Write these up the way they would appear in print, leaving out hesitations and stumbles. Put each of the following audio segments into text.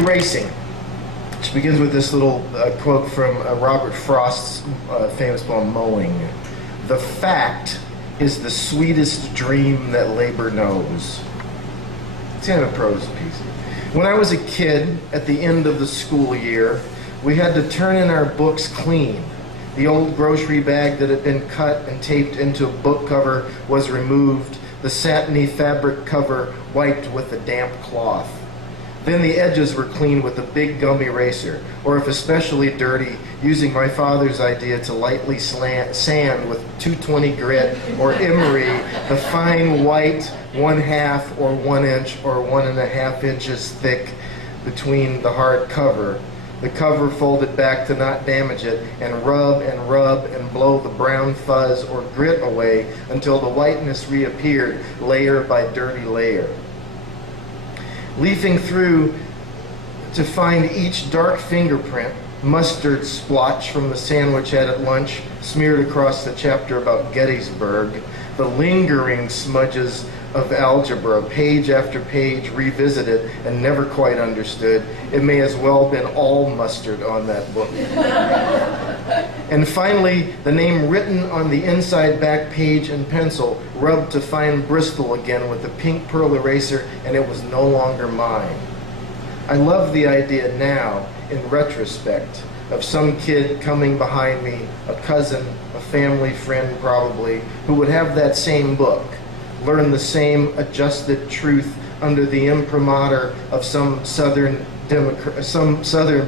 erasing, which begins with this little quote from Robert Frost's famous poem, Mowing. "The fact is the sweetest dream that labor knows." It's kind of a prose piece. When I was a kid, at the end of the school year, we had to turn in our books clean. The old grocery bag that had been cut and taped into a book cover was removed, the satiny fabric cover wiped with a damp cloth. Then the edges were cleaned with a big gum eraser, or if especially dirty, using my father's idea to lightly sand with 220 grit or emery the fine white 1/2 or 1 inch or 1.5 inches thick between the hard cover. The cover folded back to not damage it, and rub and blow the brown fuzz or grit away until the whiteness reappeared layer by dirty layer. Leafing through to find each dark fingerprint, mustard splotch from the sandwich had at lunch smeared across the chapter about Gettysburg, the lingering smudges of algebra, page after page revisited and never quite understood. It may as well have been all mustard on that book. And finally, the name written on the inside back page in pencil, rubbed to fine Bristol again with a pink pearl eraser, and it was no longer mine. I love the idea now, in retrospect, of some kid coming behind me, a cousin, a family friend probably, who would have that same book, learn the same adjusted truth under the imprimatur of some southern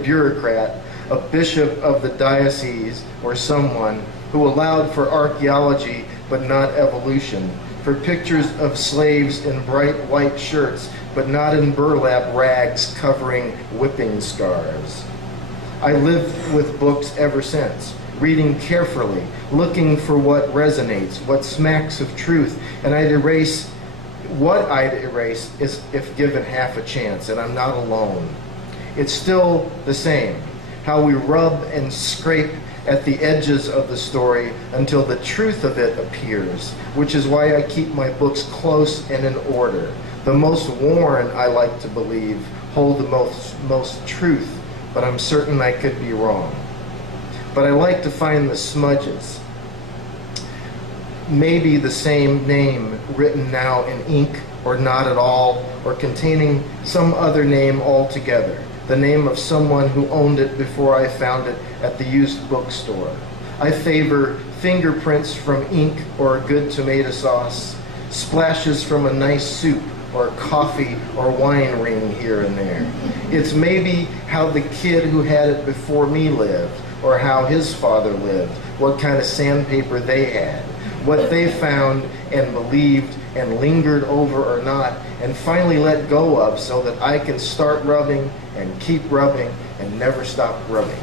bureaucrat, a bishop of the diocese, or someone who allowed for archaeology but not evolution, for pictures of slaves in bright white shirts but not in burlap rags covering whipping scars. I lived with books ever since, reading carefully, looking for what resonates, what smacks of truth, and I'd erase what I'd erase is if given half a chance, and I'm not alone. It's still the same, how we rub and scrape at the edges of the story until the truth of it appears, which is why I keep my books close and in order. The most worn, I like to believe, hold the most truth, but I'm certain I could be wrong. But I like to find the smudges. Maybe the same name written now in ink or not at all, or containing some other name altogether, the name of someone who owned it before I found it at the used bookstore. I favor fingerprints from ink or a good tomato sauce, splashes from a nice soup or coffee or wine ring here and there. It's maybe how the kid who had it before me lived, or how his father lived, what kind of sandpaper they had, what they found and believed and lingered over or not, and finally let go of, so that I can start rubbing and keep rubbing and never stop rubbing.